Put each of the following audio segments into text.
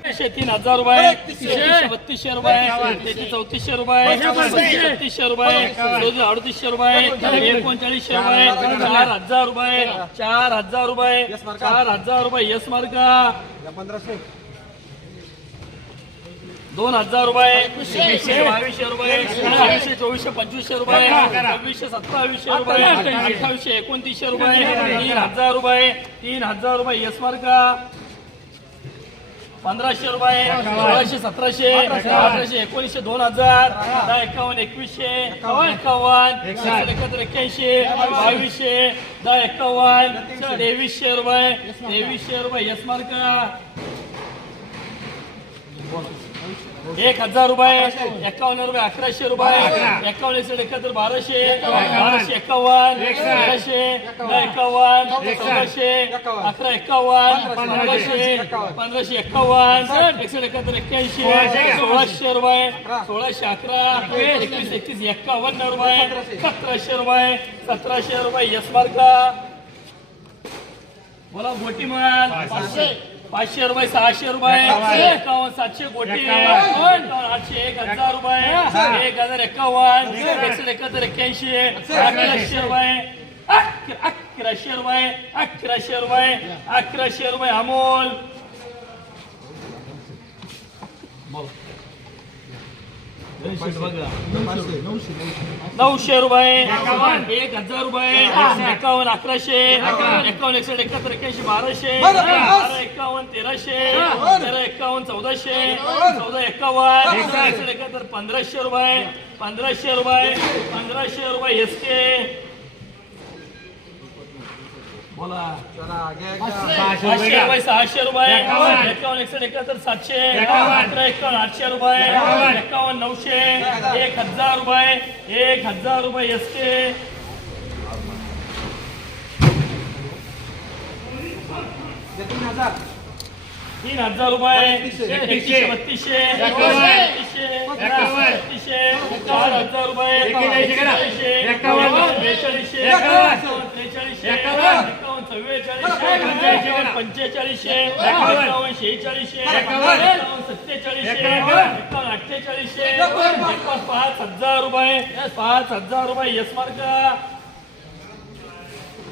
तीन हजार रुपये बत्तीसशे रुपये चौतीसशे रुपये छत्तीसशे रुपये अडतीसशे रुपये एकोणचाळीसशे रुपये चार हजार रुपये चार हजार रुपये चार हजार रुपये यस मार्का. दोन हजार रुपये एकवीसशे. बावीसशे रुपये बावीसशे चोवीसशे पंचवीसशे रुपये सव्वीसशे सत्तावीसशे रुपये अठ्ठावीसशे एकोणतीसशे रुपये तीन हजार रुपये तीन हजार रुपये यस मार्का. पंधराशे रुपये सोळाशे सतराशे अठराशे एकोणीसशे दोन हजार दहा एकावन्न एकवीसशे एकावन्न. एकाहत्तर एक्क्याऐंशी बावीसशे दहा एकावन्न तेवीसशे रुपये तेवीसशे रुपये यस मार्का. एक हजार रुपये एकावन्न रुपये अकराशे रुपये एकावन्न एकाहत्तर बाराशे बाराशे एकावन्न तेराशे दहा एकावन्न चौदाशे अकरा एकावन्न पंधराशे पंधराशे एकावन्न एकसष्ट एकाहत्तर एक्क्याऐंशी सोळाशे रुपये सोळाशे अकरा एकवीस एकतीस एकावन्न रुपये सतराशे रुपये सतराशे रुपये यस मार्का. बोला मोठी माल. पाचशे. रुपये सहाशे रुपये एकावन्न. सातशे एकावन्न. आठशे एक हजार रुपये. एक हजार एकावन्न एकशे एकाहत्तर एक्क्याऐंशी अकराशे रुपये. अक- अकराशे रुपये अकराशे रुपये अकराशे रुपये अमोल. नऊशे रुपये. एक हजार रुपये. एकावन्न अकराशे. एकावन्न एकसष्ट एकाहत्तर एक्क्याऐंशी बाराशे. बारा एकावन्न तेराशे. तेरा एकावन्न चौदाशे. चौदा एकावन्न. एकसष्ट एकाहत्तर पंधराशे रुपये. पंधराशे रुपये. पंधराशे रुपये एस के बोला. पाचशे रुपये सहाशे रुपये. एकावन्न. एकसष्ट एकाहत्तर सातशे. अकरा एकावन्न आठशे रुपये. एकावन्न. नऊशे. एक हजार रुपये. एक हजार रुपये एस के तीन हजार. रुपये. एकतीसशे. बत्तीसशे. बत्तीसशे बत्तीसशे. चार हजार रुपये. बेचाळीसशे. बेचाळीसशे त्रेचाळीसशे. एकावन्न. चव्वेचाळीसशे एकावन्न पंचेचाळीसशे एकावन्न शेहेचाळीसशे एकावन्न सत्तेचाळीसशे एकावन्न अठ्ठेचाळीसशे. एकावन्न. पाच हजार रुपये पाच हजार रुपये यस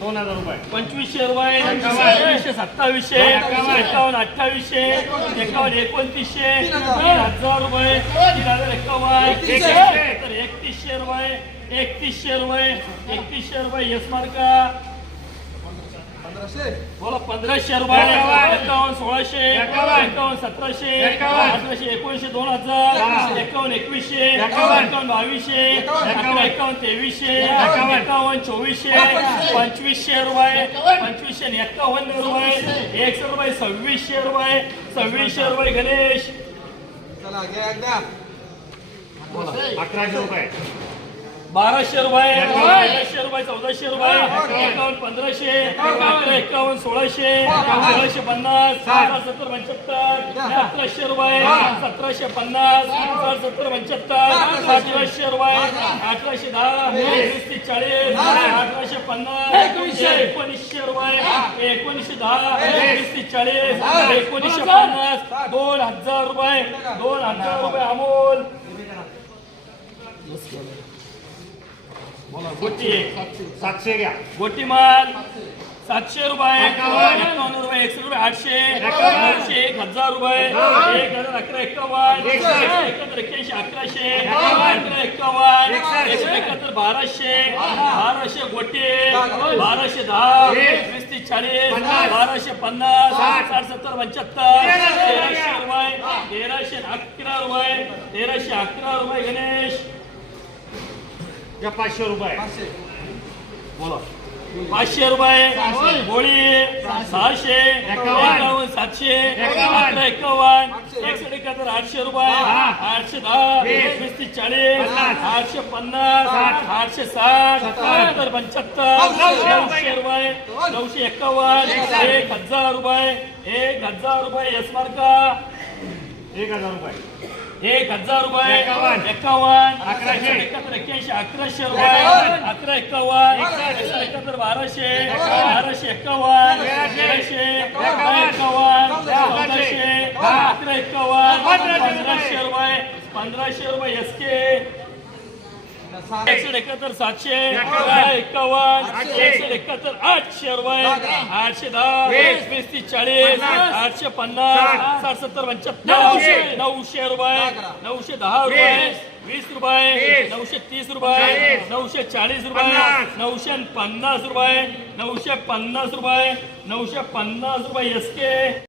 दोन हजार रुपये. पंचवीसशे रुपये एकवीसशे सत्तावीसशे एकावन्न. अठ्ठावीसशे एकावन्न. एकोणतीसशे तीन हजार. रुपये तीन हजार एकावन्न एकतीसशे. रुपये एकतीसशे रुपये एकतीसशे रुपये यस मार्का बोला पंधराशे रुपये. एकावन्न. सोळाशे. एकावन्न. सतराशे. अठराशे एकोणीसशे दोन हजार. एकावन्न. एकवीसशे. एकावन्न. बावीसशे. अकरा एकावन्न. तेवीसशे. एकावन्न. चोवीसशे. पंचवीसशे रुपये. पंचवीसशे एकावन्न रुपये. एकशे रुपये सव्वीसशे रुपये. सव्वीसशे रुपये गणेश. अकराशे रुपये. बाराशे रुपये तेराशे रुपये चौदाशे रुपये एकावन्न पंधराशे अकरा एकावन्न सोळाशे सोळाशे पन्नास सात सत्तर पंच्याहत्तर सतराशे रुपये सतराशे पन्नास सात सत्तर पंच्याहत्तर अठराशे रुपये अठराशे दहा ते चाळीस अठराशे पन्नास एकोणीसशे रुपये एकोणीसशे दहा ते चाळीस एकोणीसशे पन्नास दोन हजार रुपये दोन हजार रुपये अमोल गोटी सातशे घ्या. गोटी माल सातशे. रुपये. एकावन्न रुपये एकशे रुपये आठशे. नऊशे एक हजार रुपये. एक हजार अकरा एकावन्न. एकाहत्तर एक्क्याऐंशी अकराशे. अकरा एकावन्न. एकशे एकाहत्तर बाराशे. बाराशे गोटी. बाराशे दहा. वीस तीस चाळीस. बाराशे पन्नास. साठ. सत्तर पंच्याहत्तर. तेराशे रुपये. तेराशे अकरा रुपये. तेराशे अकरा रुपये गणेश. घ्या पाचशे रुपये. बोला. पाचशे रुपये. होळी सहाशे. एकावन्न. सातशे. अकरा एकावन्न. एकसष्ट एकाहत्तर आठशे रुपये. आठशे दहा. वीस. तीस चाळीस. आठशे पन्नास. आठशे साठ. पंच्याहत्तर. नऊशे रुपये. नऊशे एकावन्न. एक हजार. रुपये. एक हजार रुपये यस मार्का एक हजार रुपये. एक हजार रुपये. एकावन्न. एकावन्न. अकराशे. एकाहत्तर एक्क्याऐंशी अकराशे रुपये. अकरा एकावन्न. एकशे एकाहत्तर बाराशे. बाराशे एकावन्न. तेराशे. एकावन्न. चौदाशे. अकरा एकावन्न. पंधराशे रुपये. पंधराशे रुपये. एस के एकाहत्तर सातशे एकावन्न एकशे एकाहत्तर आठशे रुपये आठशे दहा वीस. तीस चाळीस आठशे पन्नास साठ. सत्तर पंच्याहत्तर नऊशे. रुपये नऊशे दहा रुपये वीस. रुपये नऊशे तीस रुपये नऊशे चाळीस रुपये नऊशे पन्नास रुपये नऊशे पन्नास रुपये नऊशे पन्नास रुपये एस के.